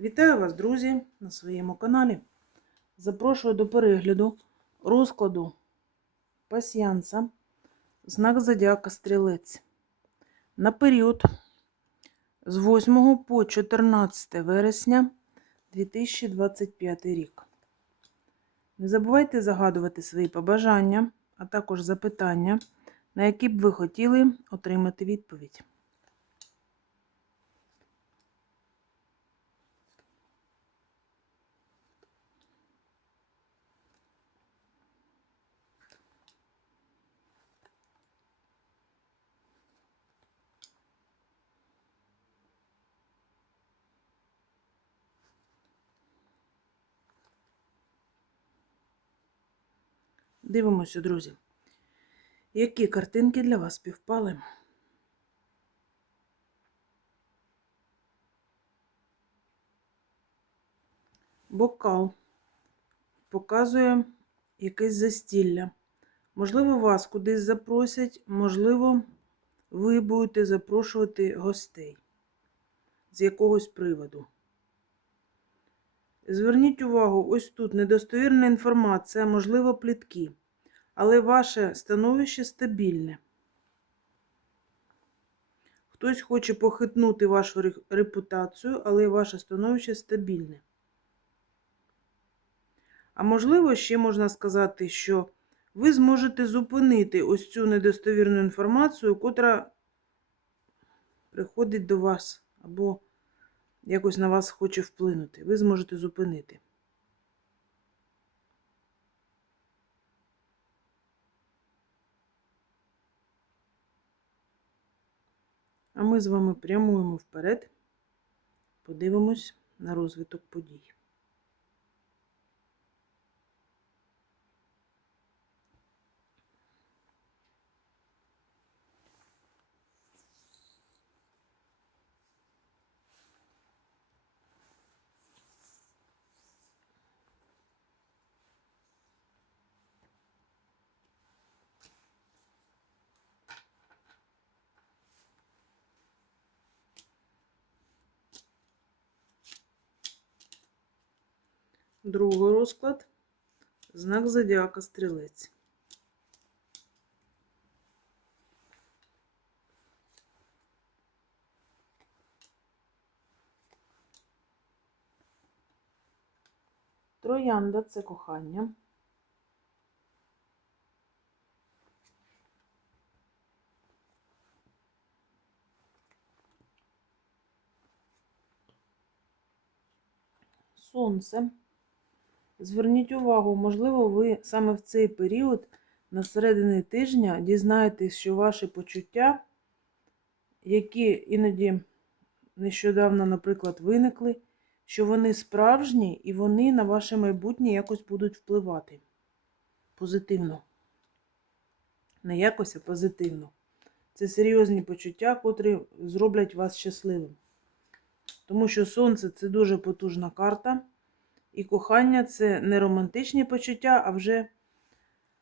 Вітаю вас, друзі, на своєму каналі. Запрошую до перегляду розкладу пасіянса, знак Зодіака Стрілець. На період з 8 по 14 вересня 2025 рік. Не забувайте загадувати свої побажання, а також запитання, на які б ви хотіли отримати відповідь. Дивимося, друзі. Які картинки для вас співпали? Бокал показує якесь застілля. Можливо, вас кудись запросять, можливо, ви будете запрошувати гостей з якогось приводу. Зверніть увагу, ось тут недостовірна інформація, можливо, плітки, але ваше становище стабільне. Хтось хоче похитнути вашу репутацію, але ваше становище стабільне. А можливо, ще можна сказати, що ви зможете зупинити ось цю недостовірну інформацію, котра приходить до вас або якось на вас хоче вплинути. Ви зможете зупинити. А ми з вами прямуємо вперед, подивимось на розвиток подій. Другий розклад знак зодіака стрілець. Троянда це кохання. Сонце. Зверніть увагу, можливо, ви саме в цей період на середині тижня дізнаєтесь, що ваші почуття, які іноді нещодавно, наприклад, виникли, що вони справжні і вони на ваше майбутнє якось будуть впливати позитивно. Не якось, а позитивно. Це серйозні почуття, котрі зроблять вас щасливим. Тому що сонце це дуже потужна карта. І кохання це не романтичні почуття, а вже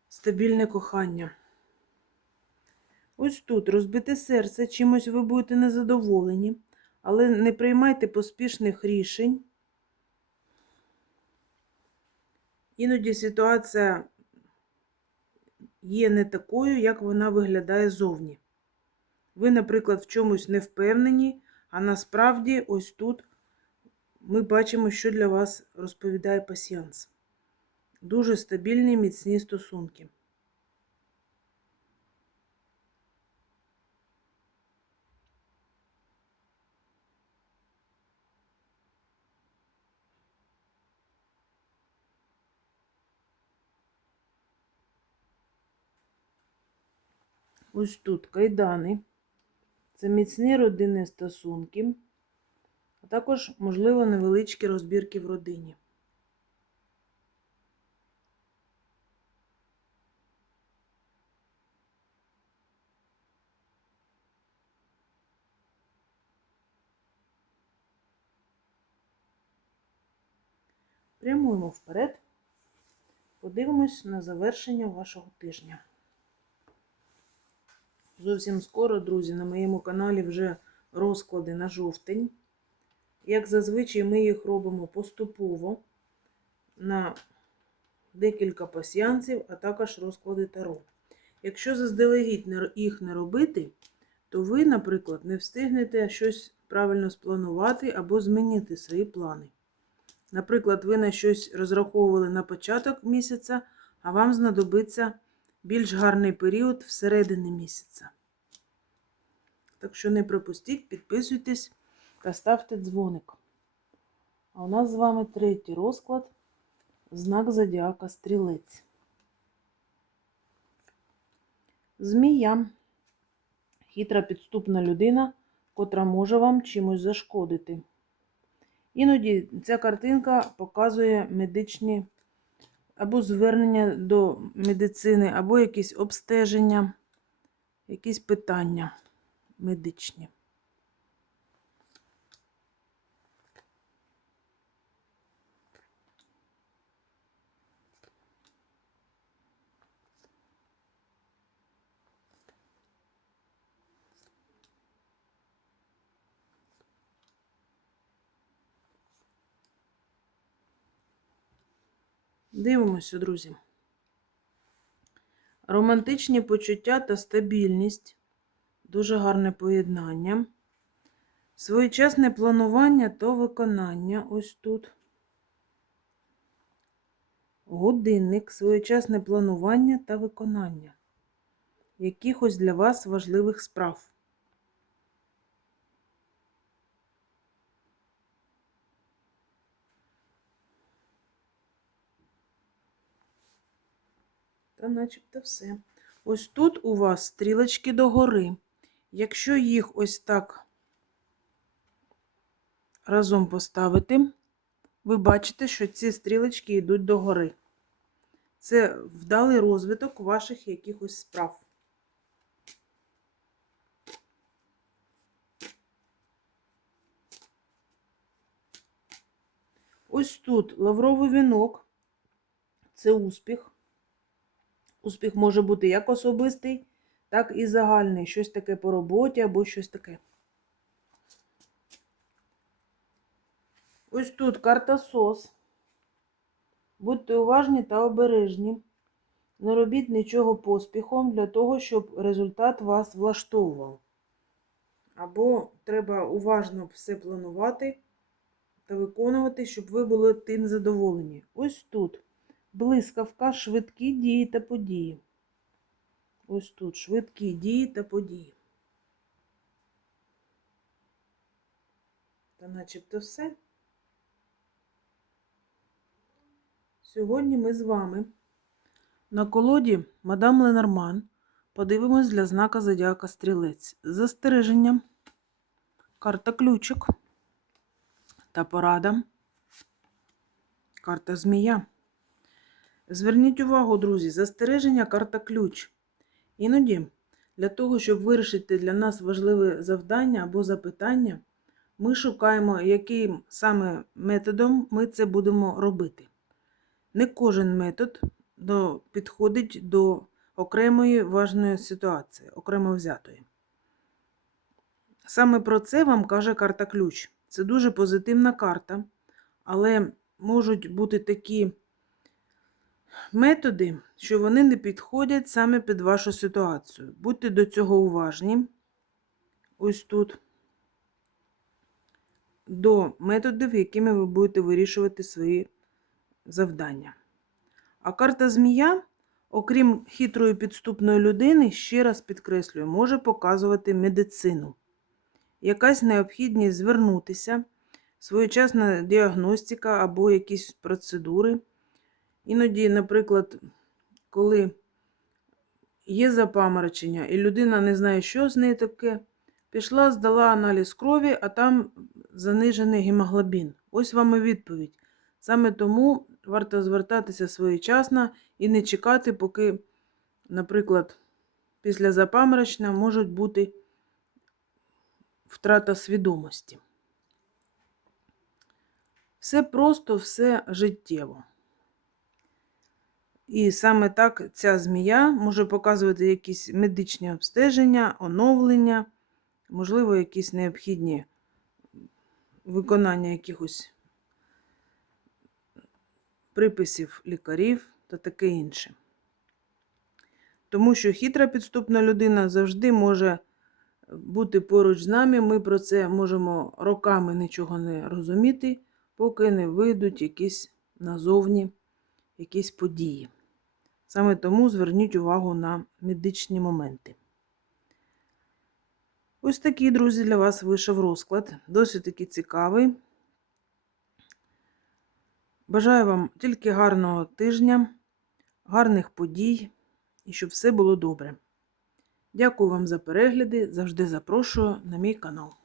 стабільне кохання. Ось тут розбите серце, чимось ви будете незадоволені, але не приймайте поспішних рішень. Іноді ситуація є не такою, як вона виглядає зовні. Ви, наприклад, в чомусь не впевнені, а насправді ось тут ми бачимо, що для вас розповідає пасіянс. Дуже стабільні, міцні стосунки. Ось тут кайдани. Це міцні родинні стосунки також, можливо, невеличкі розбірки в родині. Прямуємо вперед, подивимось на завершення вашого тижня. Зовсім скоро, друзі, на моєму каналі вже розклади на жовтень. Як зазвичай, ми їх робимо поступово на декілька пасіянців, а також розклади таро. Якщо заздалегідь їх не робити, то ви, наприклад, не встигнете щось правильно спланувати або змінити свої плани. Наприклад, ви на щось розраховували на початок місяця, а вам знадобиться більш гарний період всередині місяця. Так що не пропустіть, підписуйтесь та ставте дзвоник. А у нас з вами третій розклад знак зодіака стрілець. Змія хитра підступна людина, котра може вам чимось зашкодити. Іноді ця картинка показує медичні або звернення до медицини, або якісь обстеження, якісь питання медичні. Дивимося, друзі. Романтичні почуття та стабільність. Дуже гарне поєднання. Своєчасне планування та виконання. Ось тут. Годинник, своєчасне планування та виконання. Якихось для вас важливих справ. Та начебто все. Ось тут у вас стрілочки догори. Якщо їх ось так разом поставити, ви бачите, що ці стрілочки йдуть догори. Це вдалий розвиток ваших якихось справ. Ось тут лавровий вінок це успіх. Успіх може бути як особистий, так і загальний. Щось таке по роботі або щось таке. Ось тут карта СОС. Будьте уважні та обережні. Не робіть нічого поспіхом для того, щоб результат вас влаштовував. Або треба уважно все планувати та виконувати, щоб ви були тим задоволені. Ось тут блискавка, швидкі дії та події. Ось тут швидкі дії та події. Та начебто все. Сьогодні ми з вами на колоді мадам Ленорман подивимось для знака Зодіака Стрілець. з Застереженням, карта ключик та порада, карта Змія. Зверніть увагу, друзі, застереження карта ключ. Іноді для того, щоб вирішити для нас важливе завдання або запитання, ми шукаємо, яким саме методом ми це будемо робити. Не кожен метод підходить до окремої важної ситуації, окремо взятої. Саме про це вам каже карта ключ. Це дуже позитивна карта, але можуть бути такі методи, що вони не підходять саме під вашу ситуацію. Будьте до цього уважні. Ось тут. До методів, якими ви будете вирішувати свої завдання. А карта Змія, окрім хитрої підступної людини, ще раз підкреслюю, може показувати медицину. Якась необхідність звернутися, своєчасна діагностика або якісь процедури. Іноді, наприклад, коли є запаморочення, і людина не знає, що з нею таке, пішла, здала аналіз крові, а там занижений гемоглобін. Ось вам і відповідь. Саме тому варто звертатися своєчасно і не чекати, поки, наприклад, після запаморочення можуть бути втрата свідомості. Все просто, все життєво. І саме так ця змія може показувати якісь медичні обстеження, оновлення, можливо, якісь необхідні виконання якихось приписів лікарів та таке інше. Тому що хитра підступна людина завжди може бути поруч з нами. Ми про це можемо роками нічого не розуміти, поки не вийдуть якісь назовні якісь події. Саме тому зверніть увагу на медичні моменти. Ось такий, друзі, для вас вийшов розклад. Досить таки цікавий. Бажаю вам тільки гарного тижня, гарних подій і щоб все було добре. Дякую вам за перегляди. Завжди запрошую на мій канал.